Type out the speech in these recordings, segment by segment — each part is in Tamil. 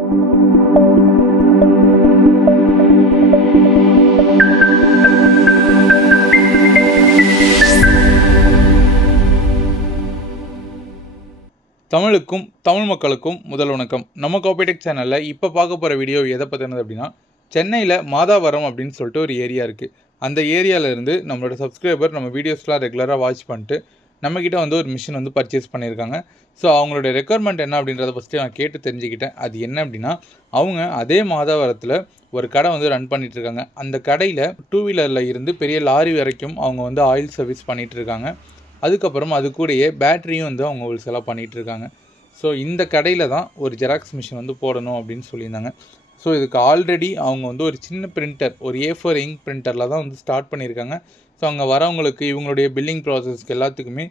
தமிழுக்கும் தமிழ் மக்களுக்கும் முதல் வணக்கம். நம்ம காப்பிடெக் சேனலில் இப்போ பார்க்க போகிற வீடியோ எதை பற்றினது அப்படின்னா, சென்னையில் மாதாவரம் அப்படின்னு சொல்லிட்டு ஒரு ஏரியா இருக்குது. அந்த ஏரியாவிலேருந்து நம்மளோட சப்ஸ்கிரைபர் நம்ம வீடியோஸ்லாம் ரெகுலராக வாட்ச் பண்ணிட்டு நம்மக்கிட்ட வந்து ஒரு மிஷின் வந்து பர்ச்சேஸ் பண்ணியிருக்காங்க. ஸோ அவங்களுடைய ரெக்குவயர்மெண்ட் என்ன அப்படின்றத ஃபஸ்ட்டு நான் கேட்டு தெரிஞ்சுக்கிட்டேன். அது என்ன அப்படின்னா, அவங்க அதே மாதாவரத்தில் ஒரு கடை வந்து ரன் பண்ணிகிட்ருக்காங்க. அந்த கடையில் 2 வீலரில் இருந்து பெரிய லாரி வரைக்கும் அவங்க வந்து ஆயில் சர்வீஸ் பண்ணிகிட்ருக்காங்க. அதுக்கப்புறம் அது கூடயே பேட்டரியும் வந்து அவங்க ஒரு செலவு பண்ணிகிட்ருக்காங்க. ஸோ இந்த கடையில் தான் ஒரு ஜெராக்ஸ் மிஷின் வந்து போடணும் அப்படின்னு சொல்லியிருந்தாங்க. ஸோ இதுக்கு ஆல்ரெடி அவங்க வந்து ஒரு சின்ன பிரிண்டர், ஒரு A4 இங்க் பிரிண்டரில் தான் வந்து ஸ்டார்ட் பண்ணியிருக்காங்க. ஸோ அங்கே வரவங்களுக்கு இவங்களுடைய பில்லிங் ப்ராசஸ்க்கு எல்லாத்துக்குமே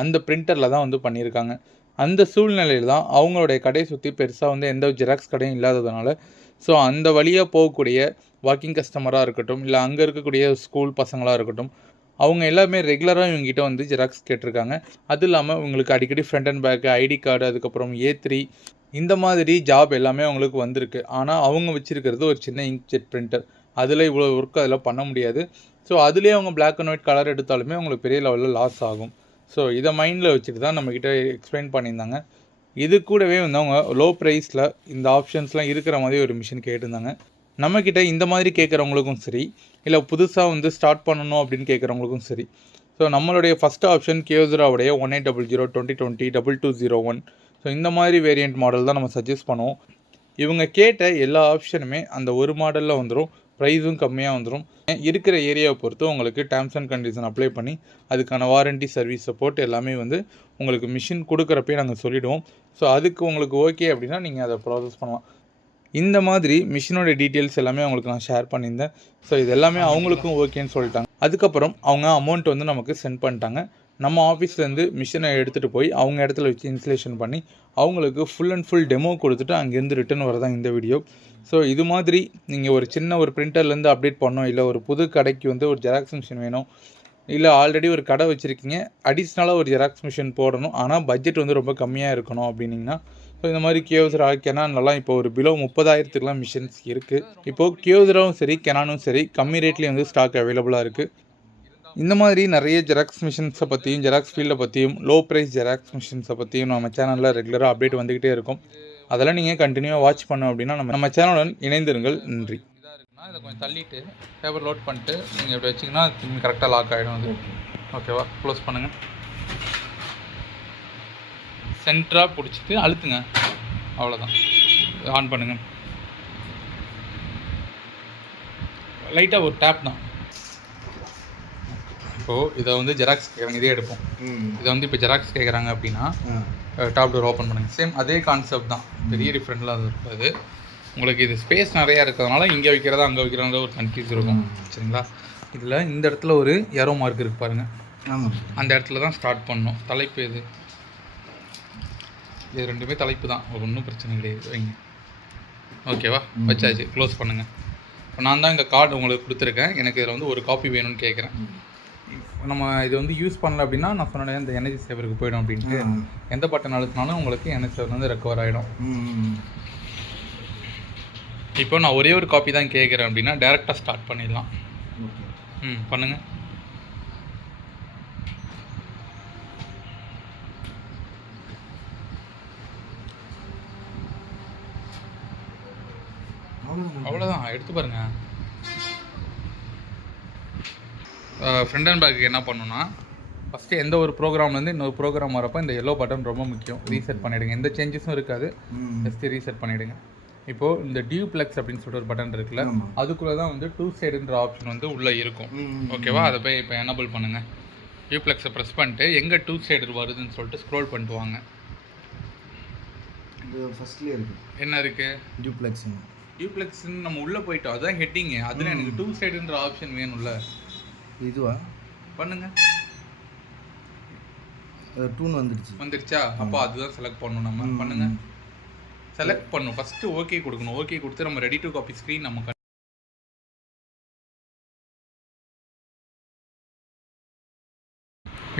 அந்த பிரிண்டரில் தான் வந்து பண்ணியிருக்காங்க. அந்த சூழ்நிலையில் தான் அவங்களுடைய கடையை சுற்றி பெருசாக வந்து எந்த ஜெராக்ஸ் கடையும் இல்லாததுனால, ஸோ அந்த வழியாக போகக்கூடிய வாக்கிங் கஸ்டமராக இருக்கட்டும், இல்லை அங்கே இருக்கக்கூடிய ஸ்கூல் பசங்களாக இருக்கட்டும், அவங்க எல்லாமே ரெகுலராக இவங்ககிட்ட வந்து ஜெராக்ஸ் கேட்டிருக்காங்க. அது இல்லாமல் இவங்களுக்கு அடிக்கடி front and back, ID card, அதுக்கப்புறம் A3 இந்த மாதிரி ஜாப் எல்லாமே அவங்களுக்கு வந்திருக்கு. ஆனால் அவங்க வச்சுருக்கிறது ஒரு சின்ன இங்க் ஜெட் பிரிண்டர். அதில் இவ்வளோ ஒர்க் அதில் பண்ண முடியாது. ஸோ அதுலேயே அவங்க பிளாக் அண்ட் ஒயிட் கலர் எடுத்தாலுமே அவங்களுக்கு பெரிய லெவலில் லாஸ் ஆகும். ஸோ இதை மைண்டில் வச்சுட்டு தான் நம்மக்கிட்ட எக்ஸ்பிளைன் பண்ணியிருந்தாங்க. இது கூடவே வந்து அவங்க லோ ப்ரைஸில் இந்த ஆப்ஷன்ஸ்லாம் இருக்கிற மாதிரி ஒரு மிஷின் கேட்டிருந்தாங்க. நம்மக்கிட்ட இந்த மாதிரி கேட்குறவங்களுக்கும் சரி, இல்லை புதுசாக வந்து ஸ்டார்ட் பண்ணணும் அப்படின்னு கேட்குறவங்களுக்கும் சரி. ஸோ நம்மளுடைய ஃபஸ்ட் ஆப்ஷன் கியோசிராவுடைய 1800 2020 2201. ஸோ இந்த மாதிரி வேரியண்ட் மாடல் தான் நம்ம சஜஸ்ட் பண்ணுவோம். இவங்க கேட்ட எல்லா ஆப்ஷனுமே அந்த ஒரு மாடலில் வந்துடும். ப்ரைஸும் கம்மியாக வந்துடும். இருக்கிற ஏரியாவை பொறுத்து உங்களுக்கு டேர்ம்ஸ் அண்ட் கண்டிஷன் அப்ளை பண்ணி அதுக்கான வாரண்ட்டி, சர்வீஸ் சப்போர்ட் எல்லாமே வந்து உங்களுக்கு மிஷின் கொடுக்குறப்பே நாங்கள் சொல்லிவிடுவோம். ஸோ அதுக்கு உங்களுக்கு ஓகே அப்படின்னா நீங்கள் அதை ப்ராசஸ் பண்ணலாம். இந்த மாதிரி மிஷினோட டீட்டெயில்ஸ் எல்லாமே அவங்களுக்கு நான் ஷேர் பண்ணியிருந்தேன். ஸோ இது எல்லாமே அவங்களுக்கும் ஓகேன்னு சொல்லிட்டாங்க. அதுக்கப்புறம் அவங்க அமௌண்ட் வந்து நமக்கு சென்ட் பண்ணிட்டாங்க. நம்ம ஆஃபீஸ்லேருந்து மிஷினை எடுத்துகிட்டு போய் அவங்க இடத்துல வச்சு இன்ஸ்டலேஷன் பண்ணி அவங்களுக்கு ஃபுல் அண்ட் ஃபுல் டெமோ கொடுத்துட்டு அங்கேருந்து ரிட்டன் வரதான் இந்த வீடியோ. ஸோ இது மாதிரி நீங்கள் ஒரு சின்ன ஒரு பிரிண்டர்லேருந்து அப்டேட் பண்ணோம், இல்லை ஒரு புது கடைக்கு வந்து ஒரு ஜெராக்ஸ் மிஷின் வேணும், இல்லை ஆல்ரெடி ஒரு கடை வச்சுருக்கீங்க, அடிஷ்னலாக ஒரு ஜெராக்ஸ் மிஷின் போடணும், ஆனால் பட்ஜெட் வந்து ரொம்ப கம்மியாக இருக்கணும் அப்படின்னிங்கன்னா, ஸோ இந்த மாதிரி கியோசிரா, கெனான்லாம் இப்போ ஒரு பிலோ 30,000க்குலாம் மிஷின்ஸ் இருக்குது. இப்போது கியோசிராவும் சரி, கெனானும் சரி கம்மி ரேட்லேயும் வந்து ஸ்டாக் அவைலபிளாக இருக்குது. இந்த மாதிரி நிறைய ஜெராக்ஸ் மிஷின்ஸை பற்றியும், ஜெராக்ஸ் ஃபீல்டை பற்றியும், லோ ப்ரைஸ் ஜெராக்ஸ் மிஷின்ஸை பற்றியும் நம்ம சேனலில் ரெகுலராக அப்டேட் வந்துக்கிட்டே இருக்கும். அதெல்லாம் நீங்கள் கண்டினியூவாக வாட்ச் பண்ணோம் அப்படின்னா நம்ம சேனலுடன் இணைந்திருங்கள். நன்றி. இதாக இருக்குன்னா இதை கொஞ்சம் தள்ளிட்டு பேப்பர் லோட் பண்ணிட்டு நீங்கள் இப்படி வச்சிங்கன்னா திரும்பி கரெக்டாக லாக் ஆகிடும். அது ஓகேவா? க்ளோஸ் பண்ணுங்கள். சென்டராக பிடிச்சிட்டு அழுத்துங்க, அவ்வளோதான். ஆன் பண்ணுங்கள். லைட்டாக ஒரு டேப் தான். இப்போது இதை வந்து ஜெராக்ஸ் கேட்குறாங்க, இதே எடுப்போம். இதை வந்து இப்போ ஜெராக்ஸ் கேட்குறாங்க அப்படின்னா டாப் டோர் ஓப்பன் பண்ணுங்கள். சேம் அதே கான்செப்ட் தான், பெரிய டிஃப்ரெண்ட்லாம் அது இருக்காது. உங்களுக்கு இது ஸ்பேஸ் நிறையா இருக்கிறதுனால இங்கே வைக்கிறதா அங்கே வைக்கிறதா ஒரு கன்ஃபியூஸ் இருக்கும். சரிங்களா? இதில் இந்த இடத்துல ஒரு ஏரோ மார்க் இருக்குது பாருங்கள். அந்த இடத்துல தான் ஸ்டார்ட் பண்ணணும். தலைப்பு இது ரெண்டுமே தலைப்பு தான், ஒன்றும் பிரச்சனை கிடையாது. வைங்க. ஓகேவா? வச்சாச்சு. க்ளோஸ் பண்ணுங்கள். இப்போ நான் தான் இந்த கார்டு உங்களுக்கு கொடுத்துருக்கேன். எனக்கு இதில் வந்து ஒரு காப்பி வேணும்னு கேட்குறேன். நம்ம இது வந்து யூஸ் பண்ணல அப்படின்னா நான் சொன்னேன் இந்த எனர்ஜி சேவருக்கு போயிடும் அப்படின்ட்டு. எந்த பட்டன் அழுத்தினாலும் உங்களுக்கு எனர்ஜி சேவர் வந்து ரெக்கவர் ஆகிடும். இப்போ நான் ஒரே ஒரு காப்பி தான் கேட்குறேன் அப்படின்னா டேரெக்டாக ஸ்டார்ட் பண்ணிடலாம். பண்ணுங்கள். அவ்வளோதான், எடுத்து பாருங்கள். ஃப்ரண்ட் அண்ட் பேக்கு என்ன பண்ணணும்னா, ஃபஸ்ட்டு எந்த ஒரு ப்ரோக்ராம்லேருந்து இன்னொரு ப்ரோக்ராம் வரப்போ இந்த எல்லோ பட்டன் ரொம்ப முக்கியம். ரீசெட் பண்ணிவிடுங்க. எந்த சேஞ்சஸும் இருக்காது, ஜஸ்ட்டு ரீசெட் பண்ணிவிடுங்க. இப்போது இந்த டியூப்ளெக்ஸ் அப்படின்னு சொல்லிட்டு ஒரு பட்டன் இருக்குல்ல, அதுக்குள்ளே தான் வந்து 2 சைடுன்ற ஆப்ஷன் வந்து உள்ளே இருக்கும். ஓகேவா? அதை போய் இப்போ எனபிள் பண்ணுங்கள். டியூப்ளெக்ஸை ப்ரெஸ் பண்ணிட்டு எங்கே 2 சைடு வருதுன்னு சொல்லிட்டு ஸ்க்ரோல் பண்ணிட்டு வாங்க. ஃபஸ்ட்லேயே இருக்குது. என்ன இருக்குது? டியூப்ளெக்ஸ்ன்னு நம்ம உள்ளே போயிட்டோம். அதுதான் ஹெட்டிங்கு. அதில் எனக்கு 2 சைடுன்ற ஆப்ஷன் வேணும்ல. இதுவா? பண்ணுங்க. டூன் வந்துருச்சா? அப்போ அதுதான் செலக்ட் பண்ணணும். நம்ம பண்ணுங்க. செலக்ட் பண்ணணும். ஃபஸ்ட்டு ஓகே கொடுக்கணும். ஓகே கொடுத்து நம்ம ரெடி டு காப்பி ஸ்க்ரீன் நம்ம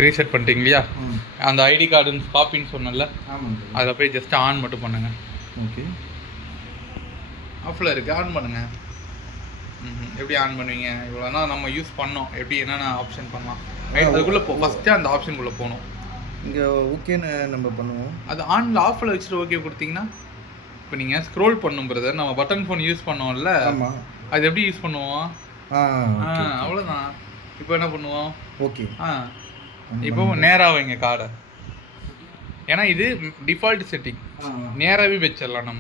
ரீசெட் பண்ணிட்டீங்க இல்லையா? அந்த ஐடி கார்டு காப்பின்னு சொன்னல, அதை போய் ஜஸ்ட் ஆன் மட்டும் பண்ணுங்க. ஓகே. ஆஃபில் இருக்குது, ஆன் பண்ணுங்கள். எப்படி ஆன் பண்ணுவீங்க? இவ்வளோனா நம்ம யூஸ் பண்ணோம், எப்படி என்னென்ன ஆப்ஷன் பண்ணலாம்? அதுக்குள்ளே ஃபஸ்ட்டு அந்த ஆப்ஷனுக்குள்ளே போகணும். இங்கே ஓகேன்னு நம்ம பண்ணுவோம். அது ஆனில் ஆஃபில் வச்சுட்டு ஓகே கொடுத்தீங்கன்னா, இப்போ நீங்கள் ஸ்க்ரோல் பண்ணும் பிரதர், நம்ம பட்டன் ஃபோன் யூஸ் பண்ணோம்ல, ஆமாம், அது எப்படி யூஸ் பண்ணுவோம்? அவ்வளோதான். இப்போ என்ன பண்ணுவோம்? ஓகே. இப்போ நேராக வைங்க கார்டை, ஏன்னா இது டிஃபால்ட் செட்டிங். நேராகவே வச்சிடலாம்,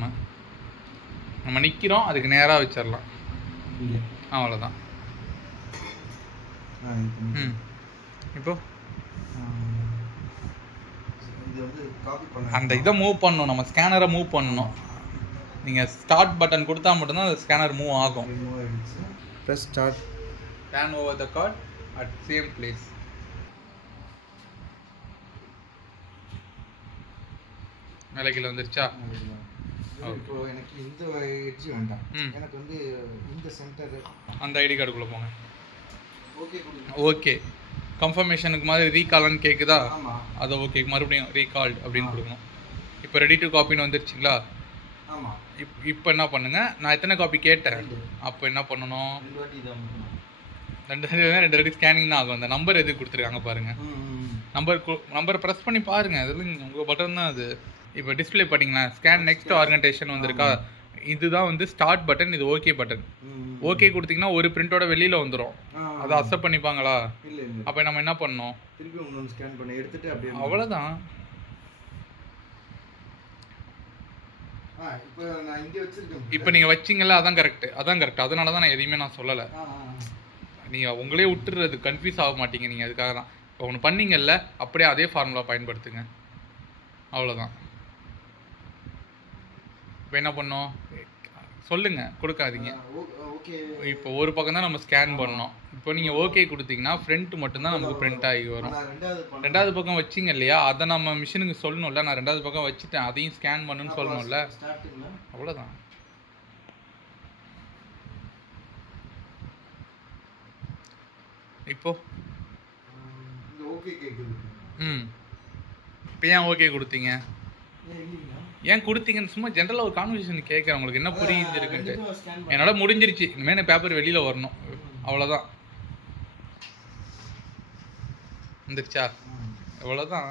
நம்ம நிற்கிறோம் அதுக்கு நேராக வச்சிடலாம். அவ்வளோதான். இப்போ அந்த இதை மூவ் பண்ணணும், நம்ம ஸ்கேனரை மூவ் பண்ணணும். நீங்கள் ஸ்டார்ட் பட்டன் கொடுத்தா மட்டும்தான் அந்த ஸ்கேனர் மூவ் ஆகும். Press start. Pan over the card at same place. மேலே கீழே வந்துருச்சா? இப்போ எனக்கு இந்த எட்ஜ் வேண்டாம், எனக்கு வந்து இந்த சென்டர், அந்த ஐடி கார்டுக்குள்ளே போங்க. ஓகே, கன்ஃபர்மேஷனுக்கு மாதிரி ரீகால்னு கேட்குதா? அதை ஓகே, மறுபடியும் ரீகால்டு அப்படின்னு கொடுக்கணும். இப்போ ரெடி டு காப்பின்னு வந்துருச்சுங்களா? ஆமாம். இப்போ என்ன பண்ணுங்கள், நான் எத்தனை காப்பி கேட்டேன், அப்போ என்ன பண்ணணும்? 2 வாட்டி ஸ்கேனிங் தான் ஆகும். அந்த நம்பர் எது கொடுத்துருக்காங்க பாருங்கள், நம்பர் ப்ரெஸ் பண்ணி பாருங்கள், அதில் உங்கள் பட்டன் தான் அது. இப்போ டிஸ்பிளே பார்த்தீங்களா, ஸ்கேன் நெக்ஸ்ட் ஆர்கனைசேஷன் வந்திருக்கா? இதுதான் வந்து ஸ்டார்ட் பட்டன், இது ஓகே பட்டன். ஓகே கொடுத்தீங்கன்னா ஒரு பிரிண்டோட வெளியில் வந்துடும். அதை அக்செப்ட் பண்ணிப்பாங்களா? அப்போ நம்ம என்ன பண்ணணும்? திருப்பி ஒன்று ஸ்கேன் பண்ணி எடுத்துட்டு அப்படியே அவ்வளோதான். இப்போ நீங்கள் வச்சிங்கல்ல, அதான் கரெக்டு, அதனால தான் நான் எதையுமே நான் சொல்லலை. நீங்கள் உங்களே விட்டுறது கன்ஃபியூஸ் ஆக மாட்டீங்க நீங்கள், அதுக்காக தான். இப்போ ஒன்று பண்ணீங்கல்ல, அப்படியே அதே ஃபார்முலா பயன்படுத்துங்க, அவ்வளோதான். இப்போ என்ன பண்ணோம் சொல்லுங்கள், கொடுக்காதீங்க. இப்போ ஒரு பக்கம் தான் நம்ம ஸ்கேன் பண்ணோம். இப்போ நீங்கள் ஓகே கொடுத்தீங்கன்னா ஃப்ரண்ட் மட்டும்தான் நமக்கு பிரிண்ட் ஆகி வரும். 2வது பக்கம் வச்சிங்க இல்லையா, அதை நம்ம மிஷினுக்கு சொல்லணும்ல, நான் 2வது பக்கம் வச்சுட்டேன், அதையும் ஸ்கேன் பண்ணுன்னு சொல்லணும்ல, அவ்வளோதான். இப்போ இப்போ ஏன் ஓகே கொடுத்தீங்க? ஏன் கொடுத்தீங்கன்னு சும்மா ஜென்ரலாக ஒரு கான்வர்சேஷன் கேட்குறேன், உங்களுக்கு என்ன புரிஞ்சிருக்குன்ட்டு. என்னால் முடிஞ்சிருச்சு, இனிமேல் பேப்பர் வெளியில் வரணும், அவ்வளோதான். வந்துருச்சா? அவ்வளோதான்.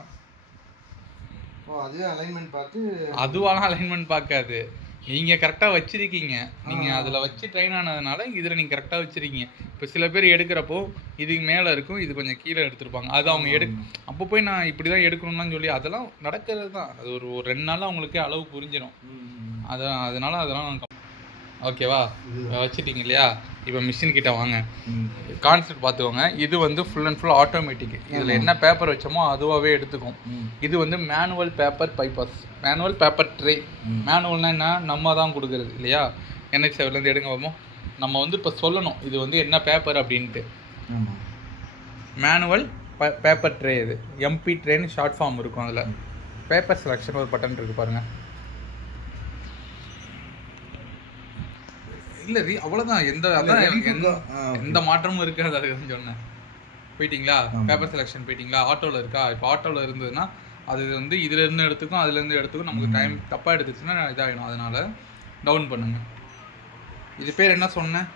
அதுவாலாம் அலைன்மெண்ட் பார்க்காது, நீங்கள் கரெக்டாக வச்சுருக்கீங்க. நீங்கள் அதில் வச்சு ட்ரெயின் ஆனதுனால இதில் நீங்கள் கரெக்டாக வச்சுருக்கீங்க. இப்போ சில பேர் எடுக்கிறப்போ இதுக்கு மேலே இருக்கும், இது கொஞ்சம் கீழே எடுத்துருப்பாங்க. அது அவங்க அப்போ போய் நான் இப்படி தான் எடுக்கணும்னு சொல்லி அதெல்லாம் நடக்கிறது தான். அது ஒரு 2 நாளில் அவங்களுக்கு அளவு புரிஞ்சிடும். அதனால் அதெல்லாம் ஓகேவா? வச்சுட்டீங்க இல்லையா? இப்போ மிஷின் கிட்ட வாங்க, கான்செப்ட் பார்த்துக்கோங்க. இது வந்து ஃபுல் அண்ட் ஃபுல் ஆட்டோமேட்டிக். இதில் என்ன பேப்பர் வச்சோமோ அதுவாகவே எடுத்துக்கும். இது வந்து manual paper bypass, manual paper tray. மேனுவல்னால் என்ன, நம்ம தான் கொடுக்குறது இல்லையா? NH7லேருந்து எடுங்க பார்ப்போம். நம்ம வந்து இப்போ சொல்லணும் இது வந்து என்ன பேப்பர் அப்படின்ட்டு. மேனுவல் பேப்பர் ட்ரே, இது MP ட்ரேன்னு ஷார்ட் ஃபார்ம் இருக்கும். அதில் பேப்பர் செலெக்ஷன் ஒரு பட்டன் இருக்குது பாருங்கள். இல்லை அவ்வளோதான், எந்த மாற்றமும் இருக்காது. அதுக்கு சொன்னேன். போயிட்டீங்களா? பேப்பர் செலெக்ஷன் போயிட்டீங்களா? ஆட்டோவில் இருக்கா? இப்போ ஆட்டோவில் இருந்ததுன்னா அது வந்து இதுலேருந்து எடுத்துக்கும், அதுலேருந்து எடுத்துக்கும். நமக்கு டைம் தப்பாக எடுத்துச்சுன்னா இதாகிடும். அதனால் டவுன் பண்ணுங்கள். இது பேர் என்ன சொன்னேன்?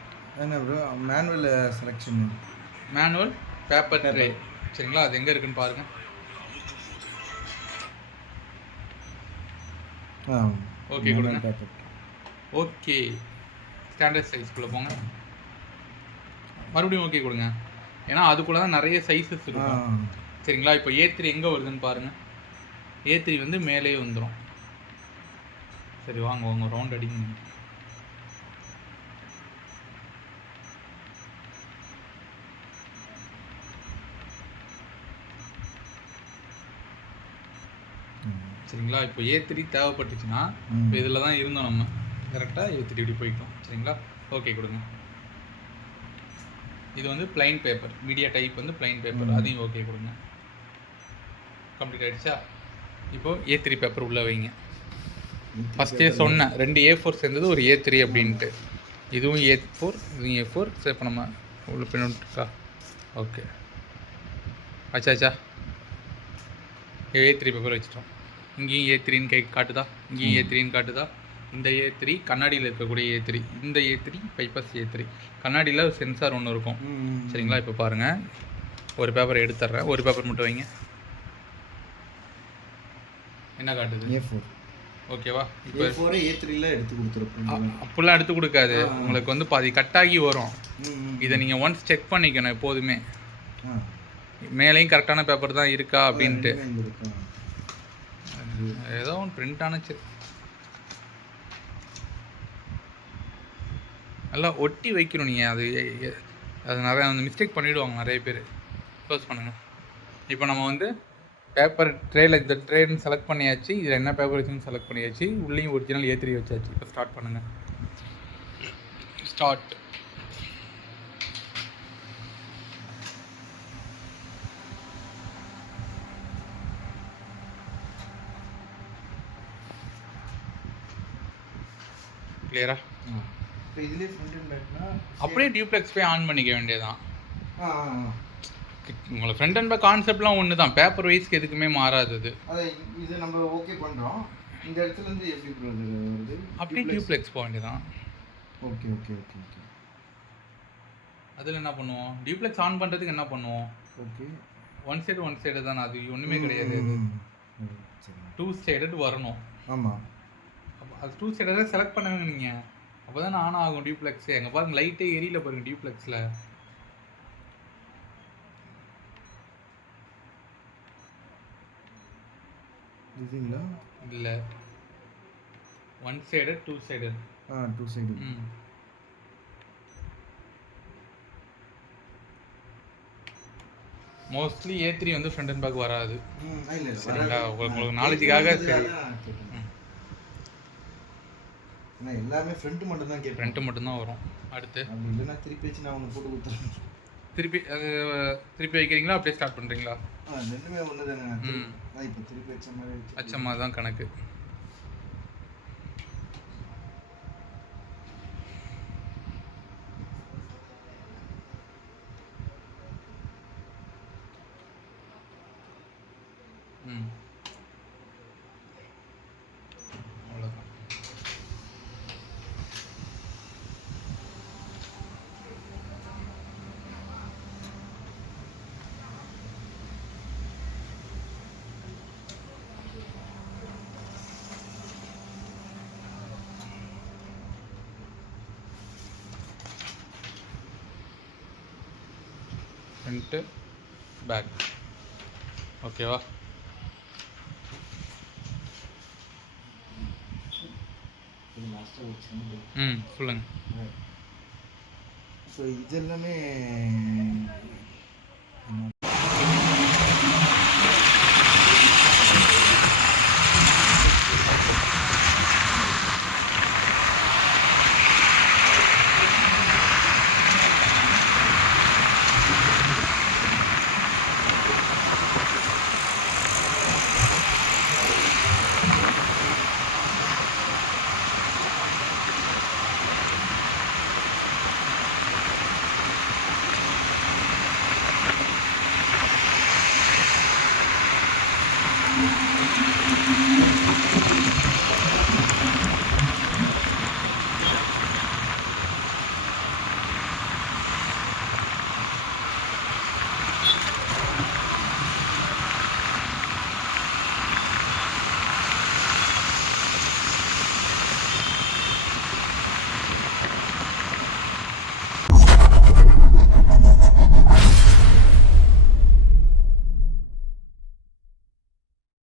Manual selection, manual paper tray. சரிங்களா? அது எங்கே இருக்குன்னு பாருங்கள். ஓகே கொடுங்க. ஓகே, ஸ்டாண்டர்ட் சைஸ்க்குள்ளே போங்க. மறுபடியும் ஓகே கொடுங்க, ஏன்னா அதுக்குள்ளே தான் நிறைய சைஸஸ் இருக்கும். சரிங்களா? இப்போ A3 எங்கே வருதுன்னு பாருங்கள். A3 வந்து மேலே வந்துடும். சரி வாங்க ரவுண்ட் அடிங்க. சரிங்களா? இப்போ A3 தேவைப்பட்டுச்சுன்னா இப்போ இதில் தான் இருந்தோம் நம்ம, கரெக்டாக A3 இப்படி போய்க்கலாம். சரிங்களா? ஓகே கொடுங்க. இது வந்து பிளைன் பேப்பர், மீடியா டைப் வந்து பிளைன் பேப்பர், அதையும் ஓகே கொடுங்க. கம்ப்ளீட் ஆகிடுச்சா? இப்போது A3 பேப்பர் உள்ளே வைங்க. ஃபஸ்ட்டே சொன்னேன் 2 A4 சேர்ந்தது ஒரு A3 அப்படின்ட்டு. இதுவும் A4, இதுவும் A4. சரி, இப்போ நம்ம உள்ள பின்னுக்கா? ஓகே, ஆச்சாச்சா. A3 பேப்பர் வச்சுட்டோம். இங்கேயும் A3ன்னு காட்டுதா, இங்கேயும் A3ன்னு காட்டுதா. இந்த A3 கண்ணாடியில் இருக்கக்கூடிய A3, இந்த A3 பைப்பஸ் A3. கண்ணாடியில் சென்சார் ஒன்று இருக்கும். சரிங்களா? இப்போ பாருங்கள், ஒரு பேப்பரை எடுத்துட்றேன், ஒரு பேப்பர் மட்டும் வைங்க. என்ன காட்டுது? A4. ஓகேவா? இப்போ A4 A3ல எடுத்து கொடுத்துருப்போம். அப்படிலாம் எடுத்து கொடுக்காது, உங்களுக்கு வந்து பாதி கட்டாகி வரும். இதை நீங்கள் ஒன்ஸ் செக் பண்ணிக்கணும் எப்போதுமே, மேலேயும் கரெக்டான பேப்பர் தான் இருக்கா அப்படின்ட்டு. ஏதோ ஒன்று பிரிண்ட் ஆனச்சு, நல்லா ஒட்டி வைக்கணும் நீங்கள். அது நிறையா வந்து மிஸ்டேக் பண்ணிவிடுவாங்க நிறைய பேர். க்ளோஸ் பண்ணுங்கள். இப்போ நம்ம வந்து பேப்பர் ட்ரேயில் இந்த ட்ரேன்னு செலக்ட் பண்ணியாச்சு, இதில் என்ன பேப்பர் வச்சுன்னு செலக்ட் பண்ணியாச்சு, உள்ளேயும் ஒரிஜினல் A3 வச்சாச்சு. இப்போ ஸ்டார்ட் பண்ணுங்கள். ஸ்டார்ட். கிளியரா? இப்போ இதுலேயே ஃப்ரண்ட் அண்ட் பேக்னா அப்படியே டியூப்ளெக்ஸ் போய் ஆன் பண்ணிக்க வேண்டியதான். உங்களுக்கு ஃப்ரண்ட் அண்ட் பேக் கான்செப்ட்லாம் ஒன்று தான், பேப்பர் வைஸ்க்கு எதுக்குமே மாறாது. இது நம்ம ஓகே பண்ணுறோம். இந்த இடத்துலேருந்து எப்படி வருது? அப்படியே டியூப்ளெக்ஸ் போக வேண்டியதான். Okay okay okay okay. அதில் என்ன பண்ணுவோம்? டியூப்ளெக்ஸ் ஆன் பண்ணுறதுக்கு என்ன பண்ணுவோம்? ஓகே, ஒன் சைடு தானே, அது ஒன்றுமே கிடையாது. டூ சைடட் வரணும். ஆமாம், அது டூ சைடடாக செலக்ட் பண்ணுங்க நீங்கள், அப்போ தான் ஆன் ஆகும் டியூப்ளெக்ஸு. எங்கே பாருங்க, லைட்டே எரியல பாருங்கள் டியூப்ளெக்ஸில். இதுங்களா? இல்லை, one sided two sided. Two side. Mostly A3 வந்து ஃப்ரண்ட் அண்ட் பேக் வராது. சரிங்களா? உங்களுக்கு நாலேஜுக்காக சரி. எல்லாமே ஃப்ரண்ட் மட்டும் தான் கேட்பேன். ஃப்ரண்ட் மட்டும் தான் வரும். அடுத்து அப்படி இல்லைன்னா திருப்பி வச்சு நான் ஒன்று போட்டு கொடுத்துறேன். திருப்பி வைக்கிறீங்களா அப்படியே ஸ்டார்ட் பண்ணுறீங்களா? ரெண்டுமே ஒன்று தானே. இப்போ திருப்பி வச்ச மாதிரி தான் கணக்கு. அவ்வளோதான். ஃப்ரண்ட்டு பேக் ஓகேவா? சொல்லுங்கள். ஸோ இதெல்லாமே